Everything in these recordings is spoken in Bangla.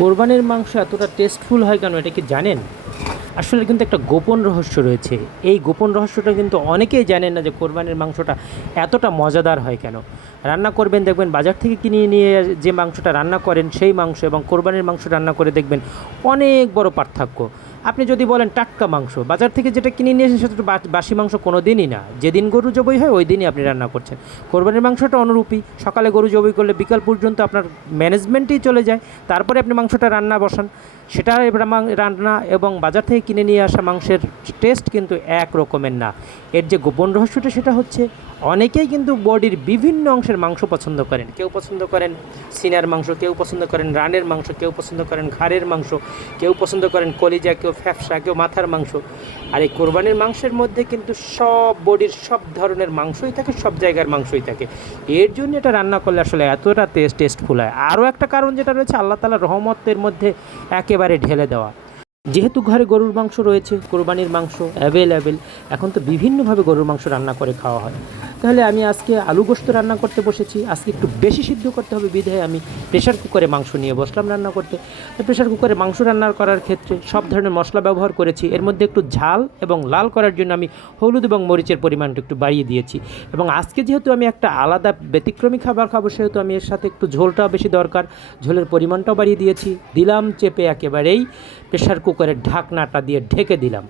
কোরবানির মাংস এতটা টেস্টফুল হয় কেন এটা কি জানেন? আসলে কিন্তু একটা গোপন রহস্য রয়েছে। এই গোপন রহস্যটা কিন্তু অনেকেই জানেন না যে কোরবানির মাংসটা এতটা মজাদার হয় কেন। রান্না করবেন দেখবেন বাজার থেকে কিনে নিয়ে যে মাংসটা রান্না করেন সেই মাংস এবং কোরবানির মাংস রান্না করে দেখবেন অনেক বড় পার্থক্য। আপনি যদি বলেন টাটকা মাংস, বাজার থেকে যেটা কিনে নিয়ে এসেছেন সেটা তো বাসি মাংস কোনো দিনই না। যেদিন গরু জবাই হয় ওই দিনই আপনি রান্না করছেন। কোরবানির মাংসটা অনুরূপই, সকালে গরু জবাই করলে বিকাল পর্যন্ত আপনার ম্যানেজমেন্টেই চলে যায়, তারপরে আপনি মাংসটা রান্না বসান। সেটা এবার রান্না এবং বাজার থেকে কিনে নিয়ে আসা মাংসের টেস্ট কিন্তু এক রকমের না। এর যে গোপন রহস্যটা সেটা হচ্ছে অনেকেই কিন্তু বডির বিভিন্ন অংশের মাংস পছন্দ করেন। কেউ পছন্দ করেন সিনার মাংস, কেউ পছন্দ করেন রানের মাংস, কেউ পছন্দ করেন ঘাড়ের মাংস, কেউ পছন্দ করেন কলিজা, কেউ ফ্যাপসা, কেউ মাথার মাংস। আর এই কোরবানির মাংসের মধ্যে কিন্তু সব বডির সব ধরনের মাংসই থাকে, সব জায়গার মাংসই থাকে। এর জন্য এটা রান্না করলে আসলে এতটা টেস্টফুল হয়। আরও একটা কারণ যেটা রয়েছে, আল্লাহ তাআলার রহমতের মধ্যে একেবারে ঢেলে দেওয়া। যেহেতু ঘরে গরুর মাংস রয়েছে, কোরবানির মাংস অ্যাভেলেবেল, এখন তো বিভিন্নভাবে গরুর মাংস রান্না করে খাওয়া হয়। তাহলে আমি আজকে আলু গোশত রান্না করতে বসেছি। আজকে একটু বেশি সিদ্ধ করতে হবে বিধায় আমি প্রেশার কুকারে মাংস নিয়ে বসলাম রান্না করতে। প্রেশার কুকারে মাংস রান্না করার ক্ষেত্রে সব ধরনের মশলা ব্যবহার করেছি। এর মধ্যে একটু ঝাল এবং লাল করার জন্য আমি হলুদ এবং মরিচের পরিমাণটা একটু বাড়িয়ে দিয়েছি। এবং আজকে যেহেতু আমি একটা আলাদা ব্যতিক্রমী খাবার খাবো, সেহেতু আমি এর সাথে একটু ঝোলটাও বেশি দরকার, ঝোলের পরিমাণটাও বাড়িয়ে দিয়েছি। দিলাম চেপে একেবারেই প্রেশার কুকারের ঢাকনাটা দিয়ে ঢেকে দিলাম।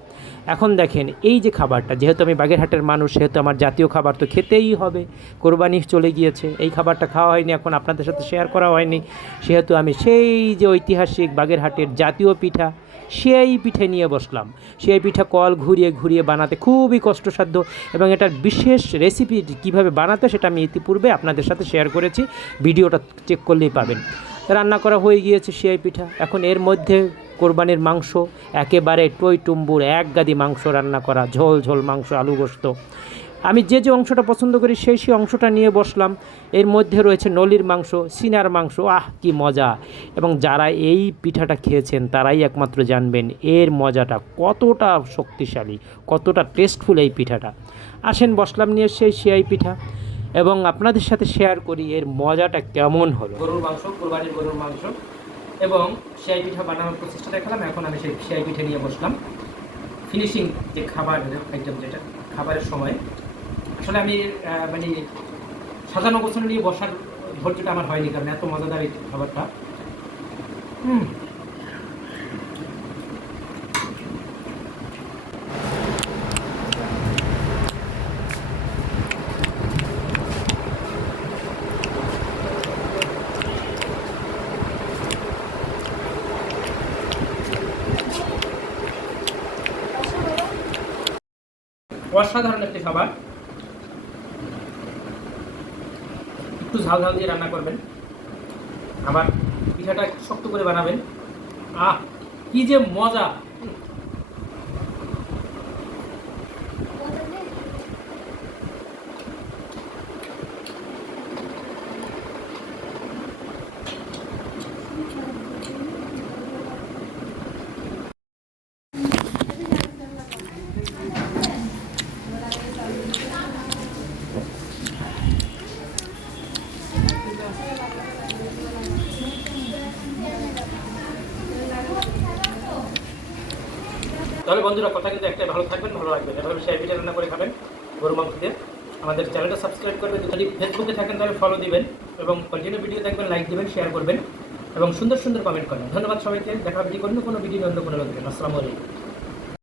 এখন দেখেন এই যে খাবারটা, যেহেতু আমি বাগেরহাটের মানুষ সেহেতু আমার জাতীয় খাবার তো খেতেই হবে। কোরবানি চলে গিয়েছে, এই খাবারটা খাওয়া হয়নি, এখন আপনাদের সাথে শেয়ার করা হয়নি, সেহেতু আমি সেই যে ঐতিহাসিক বাগেরহাটের জাতীয় পিঠা সেই পিঠে নিয়ে বসলাম। সেই পিঠা কল ঘুরিয়ে ঘুরিয়ে বানাতে খুবই কষ্টসাধ্য এবং এটার বিশেষ রেসিপি কীভাবে বানাতে সেটা আমি ইতিপূর্বে আপনাদের সাথে শেয়ার করেছি, ভিডিওটা চেক করলেই পাবেন। রান্না করা হয়ে গিয়েছে সেই পিঠা। এখন এর মধ্যে কোরবানির মাংস একেবারে টইটুম্বুর এক গাদি মাংস রান্না করা, ঝোল ঝোল মাংস, আলু গোশত। আমি যে যে অংশটা পছন্দ করি সেই অংশটা নিয়ে বসলাম। এর মধ্যে রয়েছে নলির মাংস, সিনার মাংস, আহ কি মজা! এবং যারা এই পিঠাটা খেয়েছেন তারাই একমাত্র জানবেন এর মজাটা কতটা শক্তিশালী, কতটা টেস্টফুল এই পিঠাটা। আসেন বসলাম নিয়ে সেই পিঠা এবং আপনাদের সাথে শেয়ার করি এর মজাটা কেমন হলো। গরুর মাংস, কোরবানির গরুর মাংস এবং সেয়াই পিঠা বানানোর প্রচেষ্টা দেখালাম। এখন আমি সেই সেয়াই পিঠা নিয়ে বসলাম। ফিনিশিং যে খাবার আইটেম, যেটা খাবারের সময় আসলে আমি মানে সাজানো গোছানো নিয়ে বসার ধৈর্যটা আমার হয়নি, কারণ এত মজাদার এই খাবারটা। অসাধারণ একটি খাবার। একটু ঝাল ঝাল দিয়ে রান্না করবেন, আবার পিঠাটা একটু শক্ত করে বানাবেন। আহ কি যে মজা! তাহলে বন্ধুরা, কথা কিন্তু একটাই, ভালো থাকবেন, ভালো রাখবেন, এভাবে সেই পিঠা রান্না করে খাবেন গরু মাংস দিয়ে। আমাদের চ্যানেলটা সাবস্ক্রাইব করবেন, যদি ফেসবুকে থাকেন তাহলে ফলো দিবেন এবং কন্টিনিউ ভিডিও দেখবেন, লাইক দিবেন, শেয়ার করবেন এবং সুন্দর সুন্দর কমেন্ট করবেন। ধন্যবাদ সবাইকে। দেখা ভিডিও অন্য কোনো ভিডিও, অন্য কোনো লোকদের। আসসালামু আলাইকুম।